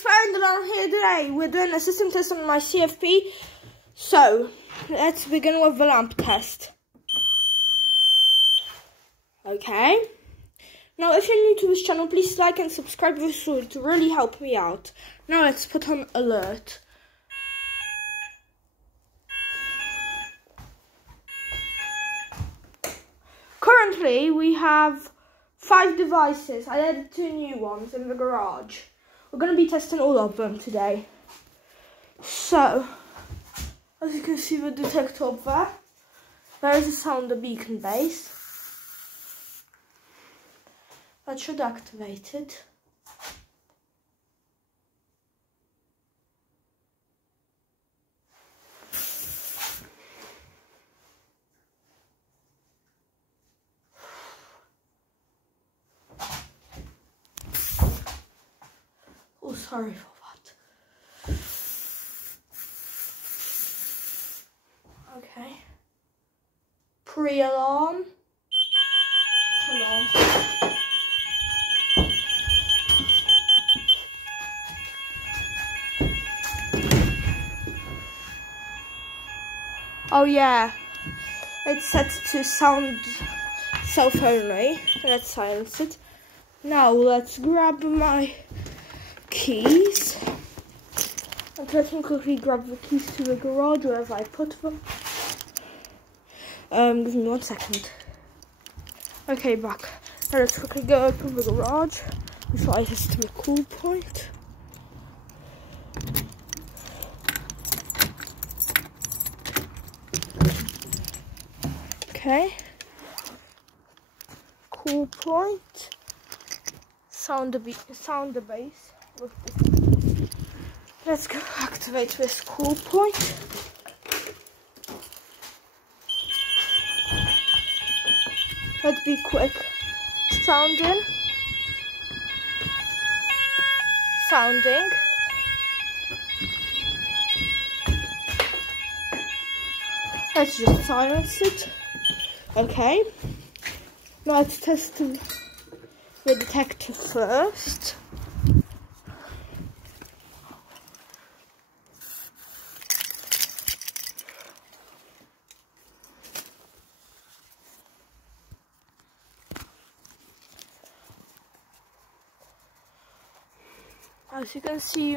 it's Farron and I'm here today. We're doing a system test on my CFP. So, let's begin with the lamp test. Okay. Now, if you're new to this channel, please like and subscribe. This would really help me out. Now, let's put on alert. Currently, we have 5 devices. I added 2 new ones in the garage. We're going to be testing all of them today. So, as you can see the detector up there, there is a sounder beacon base. That should activate it. Oh, sorry for that. Okay. Pre-alarm. Alarm. Oh yeah. It's set to sound self only. Let's silence it. Now let's grab my keys. And let me quickly grab the keys to the garage wherever I put them. Give me 1 second. Okay, back. Now let's quickly go open the garage before I test the cool point. Okay. Cool point. Sounder base. Let's go activate this cool point. Let's be quick. Sounding. Sounding. Let's just silence it. Okay. Now let's test the detector first. As you can see,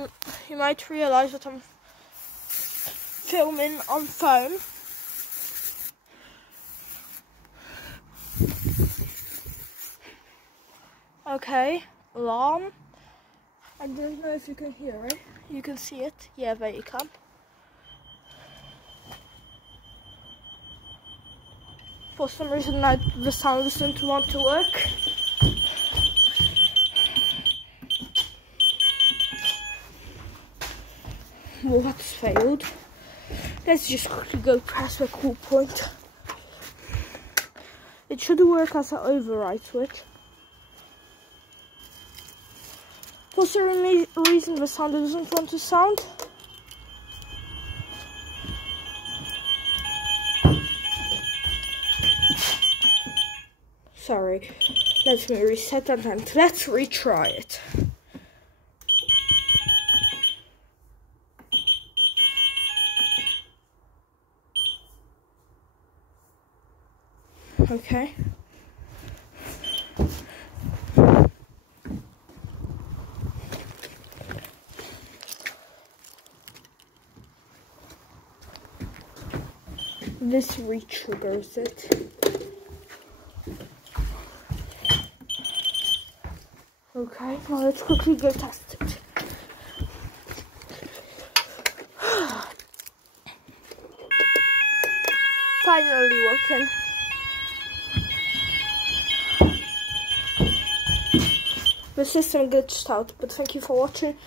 you might realize that I'm filming on phone. Okay, alarm. I don't know if you can hear it. You can see it. Yeah, there you come. For some reason, the sound doesn't want to work. Well, that's failed. Let's just quickly go press the cool point. It should work as an override switch. For some reason, the sounder doesn't want to sound. Sorry. Let me reset that and let's retry it. Okay. This re-triggers it. Okay, now let's quickly go test it. Finally working. The system glitched out, but thank you for watching.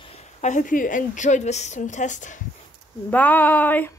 I hope you enjoyed the system test. Bye!